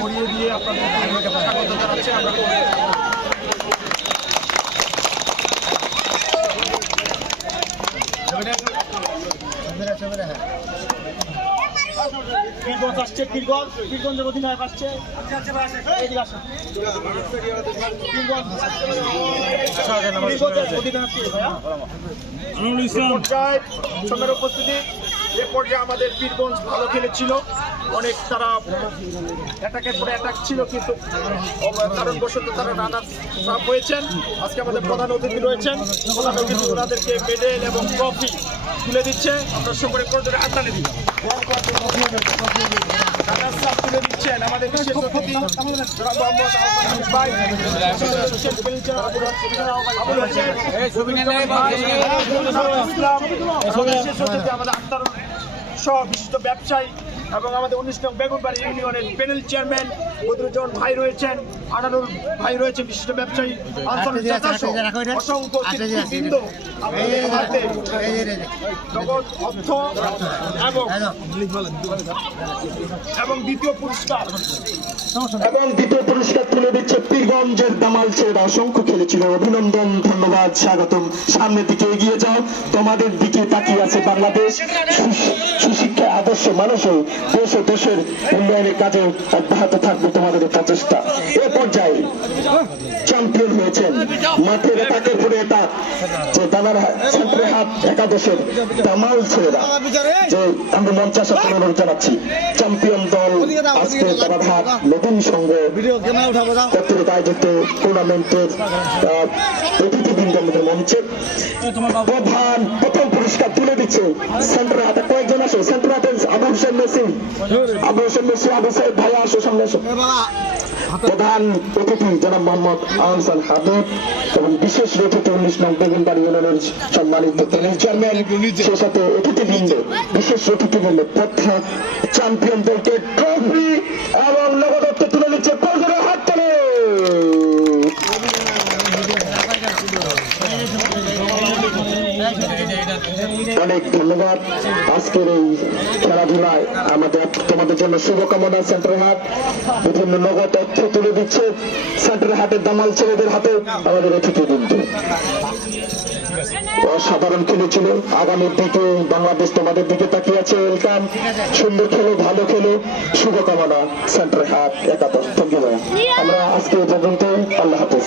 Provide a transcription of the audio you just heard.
করিয়ে দিয়ে আপনাদের স্বাগত জানাচ্ছি আমরা পীরগঞ্জ আসছে পীরগঞ্জ পীরগঞ্জের অধিনায়ক আসছে। পীরগঞ্জ অধিনায়ক উপস্থিতি এ পর্যায়ে আমাদের পীরগঞ্জ ভালো খেলেছিল। অনেক তারা অ্যাটাকের পরে অ্যাটাক ছিল কিন্তু কারণবশত তারা রানার সাফ হয়েছেন। আজকে আমাদের প্রধান অতিথি রয়েছেন। প্রধান অতিথি ওনাদেরকে মেডেল এবং ট্রফি তুলে দিচ্ছে। আমরা সকলে করে হাততালি দিই রানার তুলে দিচ্ছেন আমাদের বিশেষ অতিথি মোহাম্মদ আহমদ ভাই। আবুল হোসেন ইসলাম আমাদের শেষ অতিথি আমাদের আক্তার সহ বিশিষ্ট ব্যবসায়ী এবং আমাদের উনিশ নং বেগুনবাড়ি ইউনিয়নের প্যানেল চেয়ারম্যান বদরুজ্জামান ভাই রয়েছেন আনারুল ভাই রয়েছেন বিশিষ্ট ব্যবসায়ী সহ অসংখ্য অর্থ এবং এবং দ্বিতীয় পুরস্কার। এবং দ্বিতীয় পুরস্কার তুলে দিচ্ছে পীরগঞ্জের দামাল ছেলেরা অসংখ্য খেলেছিল। অভিনন্দন ধন্যবাদ স্বাগতম। সামনের দিকে এগিয়ে যাও। তোমাদের দিকে তাকিয়ে আছে বাংলাদেশ। সু- সুশিক্ষা আদর্শ মানুষও দেশ ও দেশের উন্নয়নের কাজে অব্যাহত থাকবে। তোমাদের প্রচেষ্টা। এ পর্যায়ে চ্যাম্পিয়ন হয়েছেন মাঠের এটাকের পরে এটা যে দানার সেন্টারে হাত একাদশের দামাল ছেলেরা। যে আমরা মঞ্চে আসার অনুরোধ জানাচ্ছি। চ্যাম্পিয়ন দল আজকে দানার হাট নতুন সংঘ কর্তৃক আয়োজিত টুর্নামেন্টের আহ, অতিথিবৃন্দ আমাদের মঞ্চে। প্রধান প্রথম পুরস্কার তুলে দিচ্ছে সেন্টার হাতে। কয়েকজন আসো। সেন্টার হাতে আবু হোসেন মেসি। আবু হোসেন মেসি আবু সাহেব ভাই আসো সামনে আসো প্রধান অতিথি জনাব মোহাম্মদ আহসান হাবিব এবং বিশেষ অতিথি উনিশ নং বেগুনবাড়ি ইউনিয়নের সম্মানিত চেয়ারম্যান, সেই সাথে অতিথিবৃন্দ, বিশেষ অতিথিবৃন্দ প্রথম চ্যাম্পিয়ন দলকে ট্রফি এবং নগদত্ব তুলে দিচ্ছে কলকাতা হাত তোলে অনেক ধন্যবাদ। আজকের এই খেলাধুলায় আমাদের, তোমাদের জন্য শুভকামনা সেন্টার হাট। বিভিন্ন নগদ অর্থ তুলে দিচ্ছে সেন্টার হাটের দামাল ছেলেদের হাতে। আমাদের অতিথিবৃন্দ অসাধারণ খেলেছিল আগামীর দিকে বাংলাদেশ তোমাদের দিকে তাকিয়ে আছে, ওয়েলকাম। সুন্দর খেলো, ভালো খেলো। শুভকামনা সেন্টার হাট একাদশ। ধন্যবাদ। আমরা আজকে পর্যন্ত আল্লাহ হাফেজ।